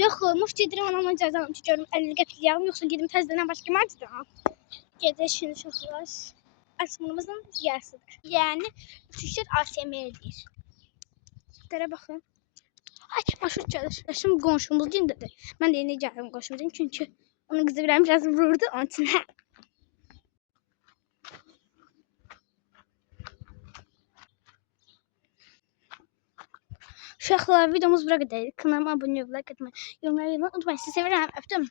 Yox, muş gedirəm anamla icazə alım ki, görüm 50 qəpik yağım, yoxsa gedim təzədən başqa mağazadan. Gedir şimdi uşaqlar. Açmamızın yarısıdır. Yəni 300 ASMR deyir. Dərə baxın. Ay, marşrut gəlir. Yaşım qonşumuz gündədir. Mən də yeni gəldim qonşumuzun çünki onun qızı biraz vurdu onun üçün. Hə. Uşaqlar videomuz bura qədər. Kanalıma abunə olmayı, like etməyi, yorumları unutmayın. Sizi sevirəm. Öpdüm.